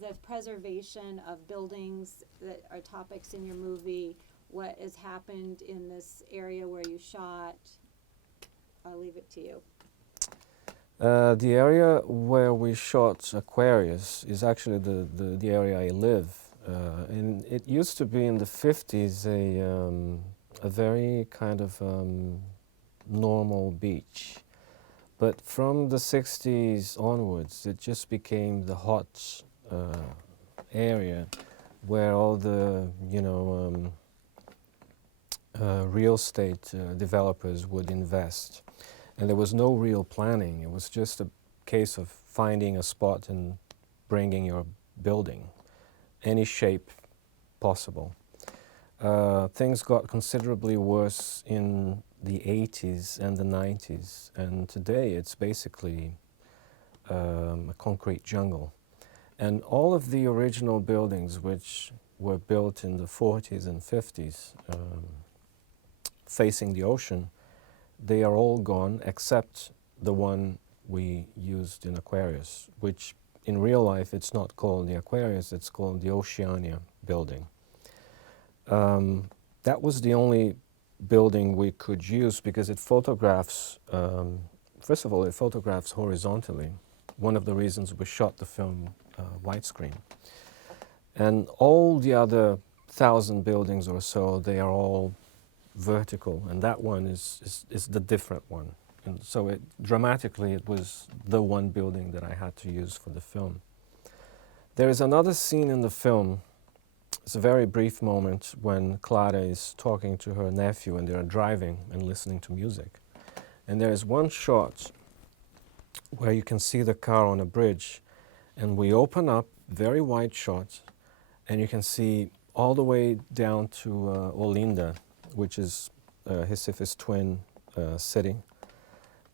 the preservation of buildings that are topics in your movie, what has happened in this area where you shot. I'll leave it to you. The area where we shot Aquarius is actually the area I live. And it used to be in the 50s a very kind of normal beach. But from the 60s onwards, it just became the hot area where all the, real estate developers would invest. And there was no real planning. It was just a case of finding a spot and bringing your building, any shape possible. Things got considerably worse in the 80s and the 90s, and today it's basically a concrete jungle. And all of the original buildings which were built in the 40s and 50s, facing the ocean, they are all gone except the one we used in Aquarius, which in real life it's not called the Aquarius, it's called the Oceania building. That was the only building we could use because it photographs, first of all, it photographs horizontally. One of the reasons we shot the film widescreen. And all the other 1,000 buildings or so, they are all vertical, and that one is the different one. And so dramatically it was the one building that I had to use for the film. There is another scene in the film. It's a very brief moment when Clara is talking to her nephew and they are driving and listening to music. And there is one shot where you can see the car on a bridge, and we open up, very wide shot, and you can see all the way down to Olinda, which is Recife's twin city.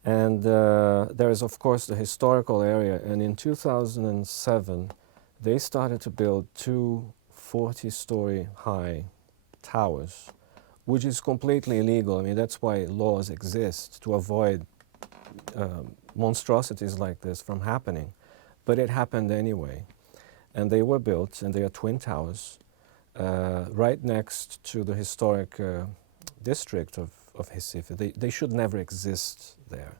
And there is, of course, the historical area. And in 2007, they started to build two 40-story high towers, which is completely illegal. I mean, that's why laws exist, to avoid monstrosities like this from happening. But it happened anyway. And they were built, and they are twin towers, right next to the historic district of Recife. They should never exist there.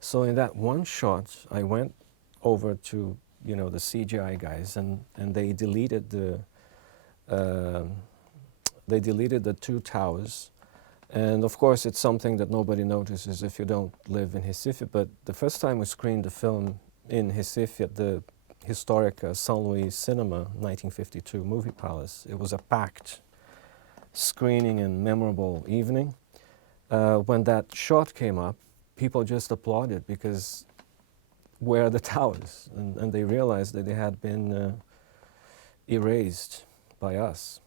So in that one shot, I went over to the CGI guys, and they deleted the two towers. And of course, it's something that nobody notices if you don't live in Recife. But the first time we screened the film in Recife at the historic São Luís Cinema, 1952 Movie Palace, it was a packed screening and memorable evening. When that shot came up, people just applauded because where are the towers? And they realized that they had been erased by us.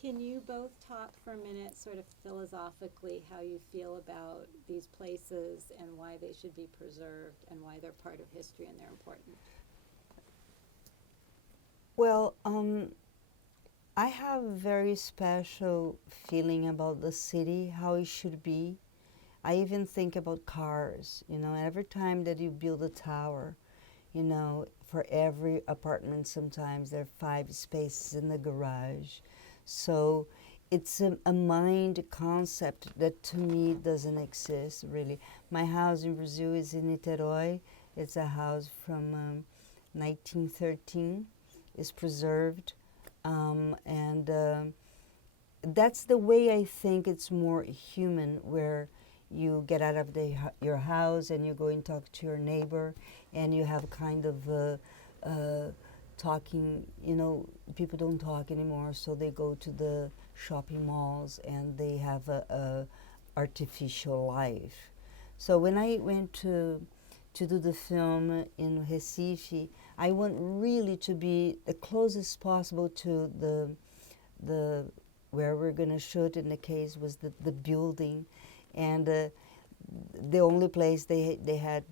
Can you both talk for a minute, sort of philosophically, how you feel about these places and why they should be preserved and why they're part of history and they're important? Well, I have a very special feeling about the city, how it should be. I even think about cars, every time that you build a tower, for every apartment sometimes there are 5 spaces in the garage. So it's a mind concept that to me doesn't exist really. My house in Brazil is in Niterói. It's a house from 1913. It's preserved. And that's the way I think it's more human, where you get out of your house and you go and talk to your neighbor, and you have kind of talking, people don't talk anymore, so they go to the shopping malls and they have a artificial life. So when I went to do the film in Recife, I want really to be the closest possible to the where we're going to shoot. In the case was the building, and the only place they had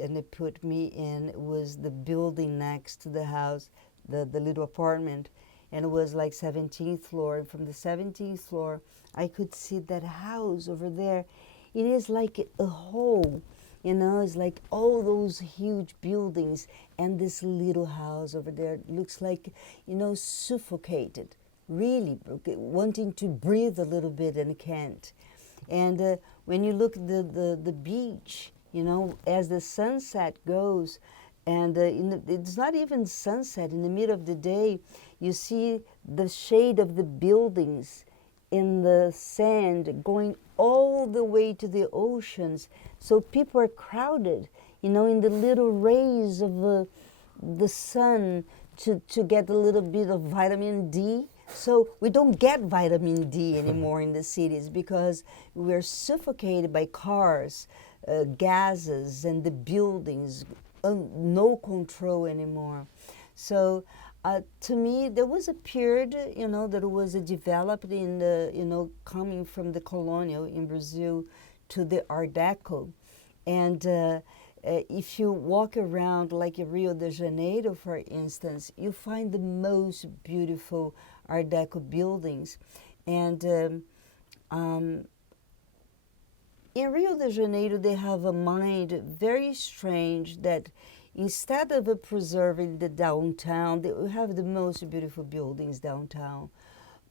and they put me in was the building next to the house, the little apartment, and it was like 17th floor. And from the 17th floor, I could see that house over there. It is like a hole You know, it's like all those huge buildings and this little house over there looks like, you know, suffocated, really wanting to breathe a little bit and can't. And when you look at the beach, you know, as the sunset goes, and it's not even sunset, in the middle of the day, you see the shade of the buildings in the sand going all the way to the oceans. So people are crowded, you know, in the little rays of the sun to get a little bit of vitamin D. So we don't get vitamin D anymore in the cities because we're suffocated by cars, gases, and the buildings, no control anymore. So to me, there was a period, you know, that was developed in the, you know, coming from the colonial in Brazil to the Art Deco. And if you walk around like Rio de Janeiro, for instance, you find the most beautiful Art Deco buildings. And in Rio de Janeiro, they have a mind very strange that instead of preserving the downtown, they have the most beautiful buildings downtown.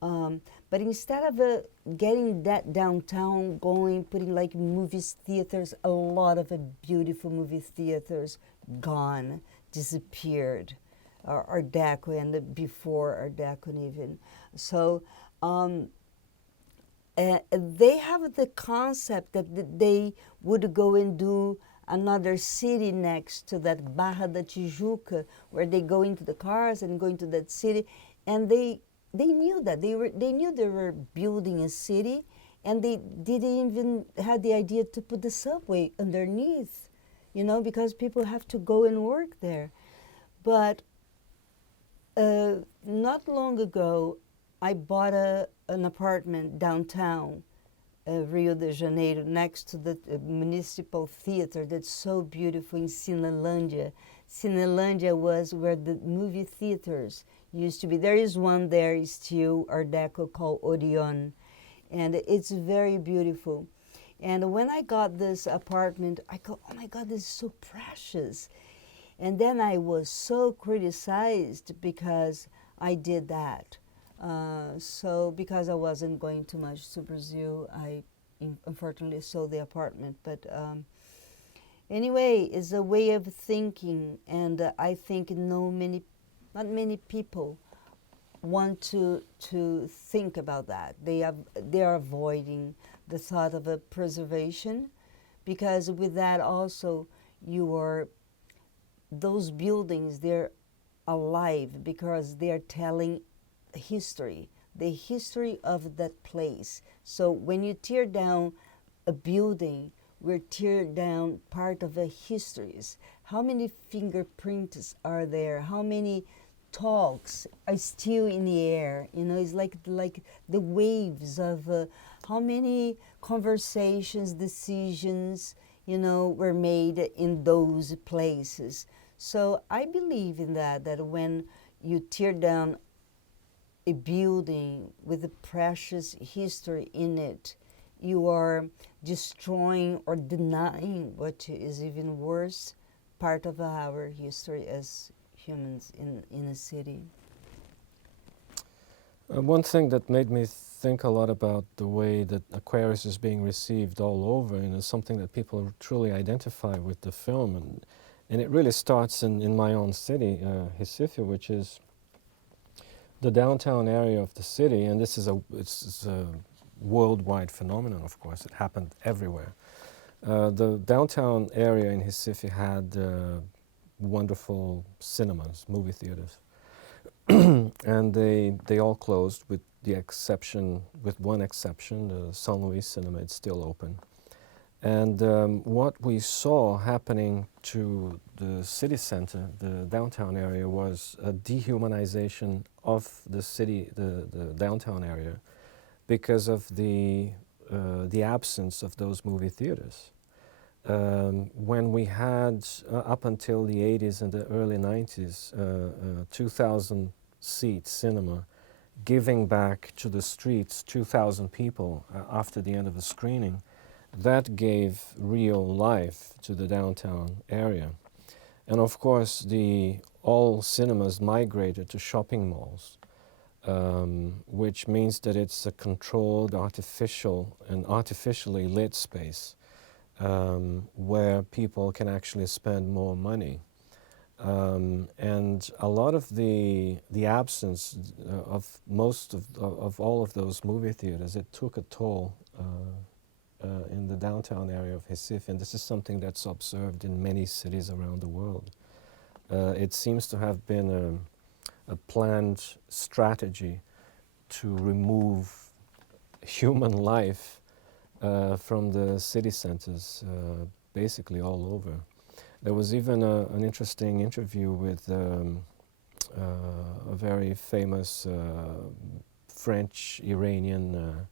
But instead of getting that downtown going, putting like movie theaters, a lot of beautiful movie theaters gone, disappeared, Art Deco and before Art Deco even. So they have the concept that they would go and do another city next to that, Barra da Tijuca, where they go into the cars and go into that city, and they knew that they knew they were building a city, and they didn't even have the idea to put the subway underneath, you know, because people have to go and work there. But not long ago, I bought an apartment downtown Rio de Janeiro, next to the municipal theater that's so beautiful in Cinelândia. Cinelândia was where the movie theaters used to be. There is one there still, Art Deco, called Orion, and it's very beautiful. And when I got this apartment, I go, oh my God, this is so precious. And then I was so criticized because I did that. So because I wasn't going too much to Brazil, I unfortunately sold the apartment. But anyway, it's a way of thinking, and I think not many people want to think about that. They are avoiding the thought of a preservation, because with that also those buildings, they're alive because they're telling history, the history of that place. So when you tear down a building, we're tearing down part of the histories. How many fingerprints are there? How many talks are still in the air? You know, it's like the waves of how many conversations, decisions, you know, were made in those places. So I believe in that when you tear down a building with a precious history in it, you are destroying or denying, what is even worse, part of our history as humans in a city. One thing that made me think a lot about the way that Aquarius is being received all over, and is something that people truly identify with the film, and it really starts in my own city, Recife, which is the downtown area of the city, and it's a worldwide phenomenon, of course. It happened everywhere. The downtown area in Recife had wonderful cinemas, movie theaters, and they all closed with one exception, the São Luís cinema. It's still open. And what we saw happening to the city center, the downtown area, was a dehumanization of the city, the downtown area, because of the absence of those movie theaters. When we had, up until the 80s and the early 90s, 2,000-seat cinema, giving back to the streets 2,000 people after the end of the screening, that gave real life to the downtown area. And of course, all cinemas migrated to shopping malls, which means that it's a controlled, artificial, and artificially lit space where people can actually spend more money. And a lot of the absence of most of all of those movie theaters, it took a toll in the downtown area of Recife, and this is something that's observed in many cities around the world. It seems to have been a planned strategy to remove human life from the city centers, basically all over. There was even an interesting interview with a very famous French-Iranian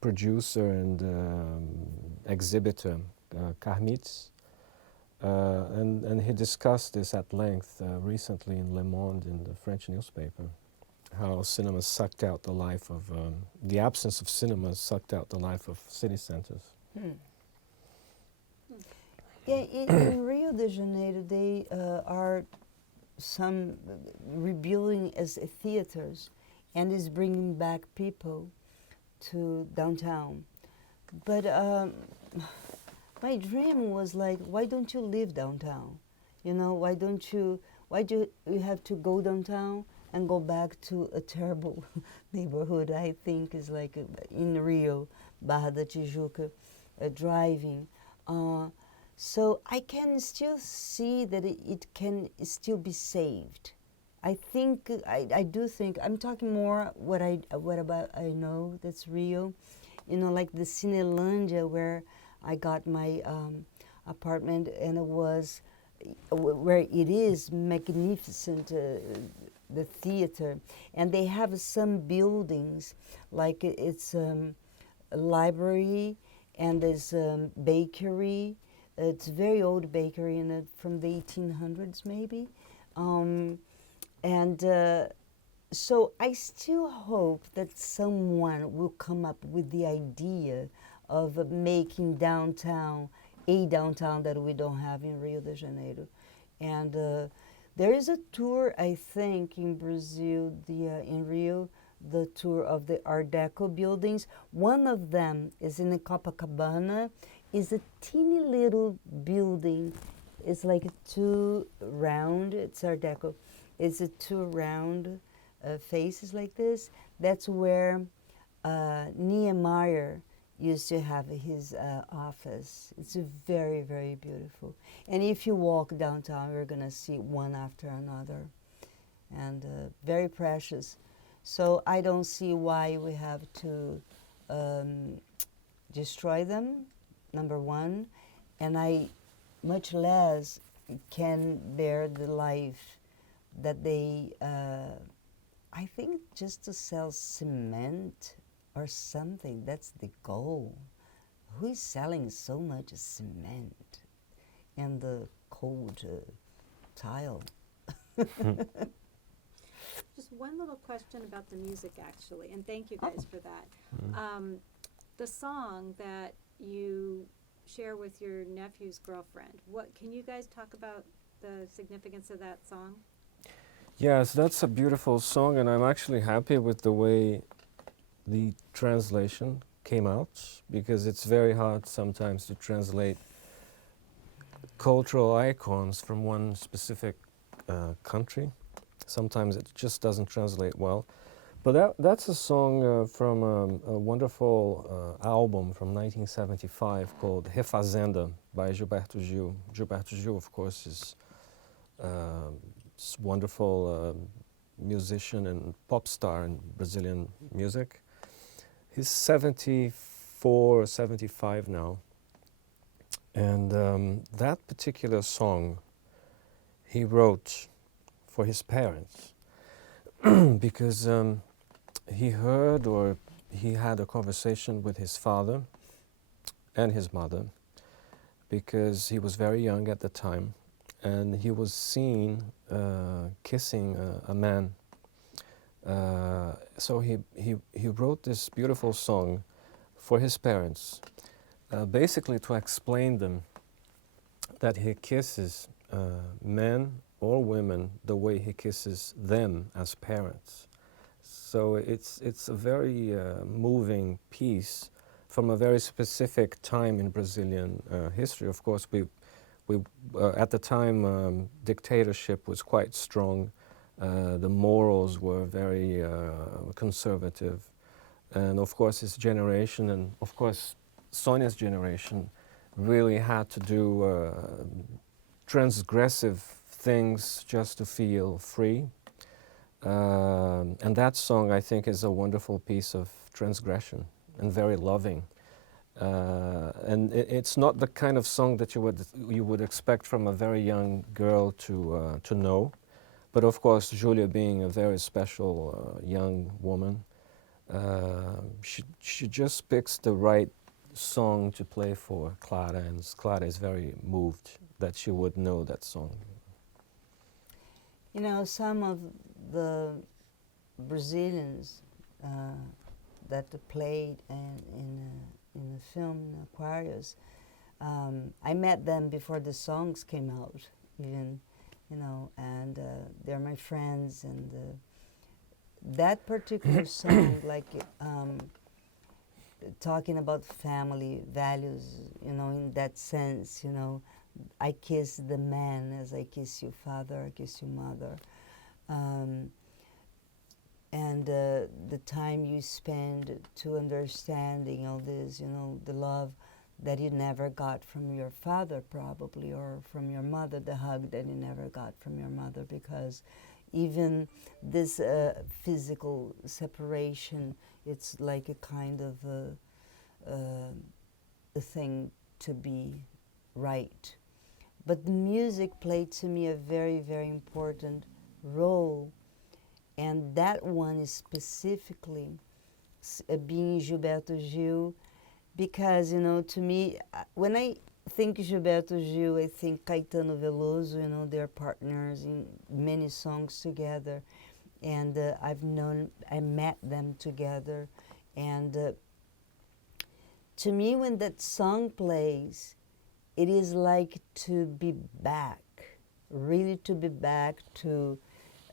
producer and exhibitor, Karmitz, and he discussed this at length recently in Le Monde, in the French newspaper, how cinema sucked out the life of, the absence of cinema sucked out the life of city centers. Yeah, in Rio de Janeiro, they are some rebuilding as theaters, and is bringing back people to downtown. But my dream was like, why don't you live downtown? You know, why do you have to go downtown and go back to a terrible neighborhood? I think is like in Rio, Barra da Tijuca, driving. So I can still see that it can still be saved. I think I do think I'm talking more what about I know that's Rio, you know, like the Cinelandia where I got my apartment, and it was where it is magnificent, the theater, and they have some buildings like it's a library, and there's a bakery. It's a very old bakery from the 1800s maybe. So I still hope that someone will come up with the idea of making downtown a downtown that we don't have in Rio de Janeiro. And there is a tour, I think, in Brazil, in Rio, the tour of the Art Deco buildings. One of them is in the Copacabana. Is a teeny little building. It's like two round, it's Art Deco. It's a two round faces like this. That's where Niemeyer used to have his office. It's very, very beautiful. And if you walk downtown, you're gonna see one after another. And very precious. So I don't see why we have to destroy them, number one, and I much less can bear the life that they, I think just to sell cement or something, that's the goal. Who is selling so much cement and the cold tile? Just one little question about the music, actually, and thank you guys for that. The song that you share with your nephew's girlfriend, can you guys talk about the significance of that song? Yes, that's a beautiful song, and I'm actually happy with the way the translation came out, because it's very hard sometimes to translate cultural icons from one specific country. Sometimes it just doesn't translate well. But that's a song from a wonderful album from 1975 called Refazenda by Gilberto Gil. Gilberto Gil, of course, is wonderful musician and pop star in Brazilian music. He's 74 or 75 now. And that particular song he wrote for his parents because he heard, or he had a conversation with his father and his mother, because he was very young at the time, and he was seen kissing a man. So he wrote this beautiful song for his parents, basically to explain them that he kisses men or women the way he kisses them as parents. So it's a very moving piece from a very specific time in Brazilian history. Of course, we at the time dictatorship was quite strong. The morals were very conservative, and of course his generation, and of course Sonia's generation, really had to do transgressive things just to feel free. And that song, I think, is a wonderful piece of transgression and very loving. And it's not the kind of song that you would expect from a very young girl to know. But of course, Julia, being a very special young woman, she just picks the right song to play for Clara, and Clara is very moved that she would know that song. You know, some of the Brazilians that played in the film Aquarius, I met them before the songs came out, even, you know, and they're my friends. And that particular song, like talking about family values, you know, in that sense, you know, I kiss the man as I kiss you, father, I kiss you, mother. And the time you spend to understanding all this, you know, the love that you never got from your father probably, or from your mother, the hug that you never got from your mother, because even this physical separation, it's like a kind of a thing to be right. But the music played to me a very, very important role, and that one is specifically being Gilberto Gil, because, you know, to me, when I think Gilberto Gil, I think Caetano Veloso, you know, they're partners in many songs together, and I met them together, and to me, when that song plays, it is like to be back, really to be back to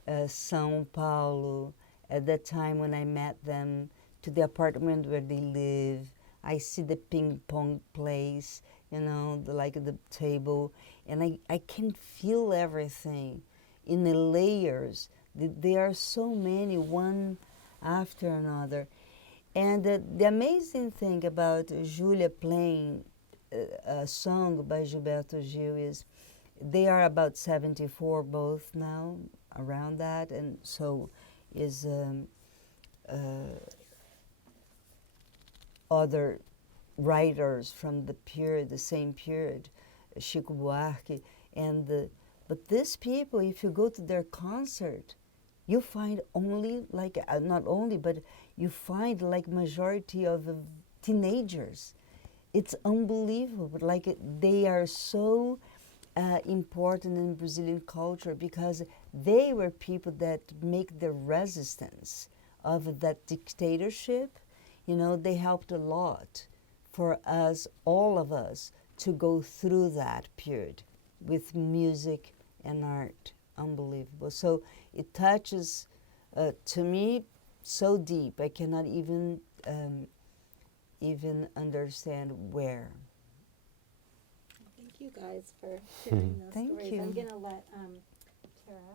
São Paulo at that time when I met them, to the apartment where they live. I see the ping pong place, you know, the table, and I can feel everything in the layers. There are so many, one after another. And the amazing thing about Julia playing a song by Gilberto Gil is they are about 74 both now, around that, and so is other writers from the period, the same period, Chico Buarque, and but these people, if you go to their concert, you find only like not only, but you find like majority of teenagers. It's unbelievable. Like they are so important in Brazilian culture because they were people that make the resistance of that dictatorship. You know, they helped a lot for us, all of us, to go through that period with music and art. Unbelievable. So it touches, to me, so deep. I cannot even understand where. Thank you guys for sharing those Thank stories. you. I'm going to let Tara.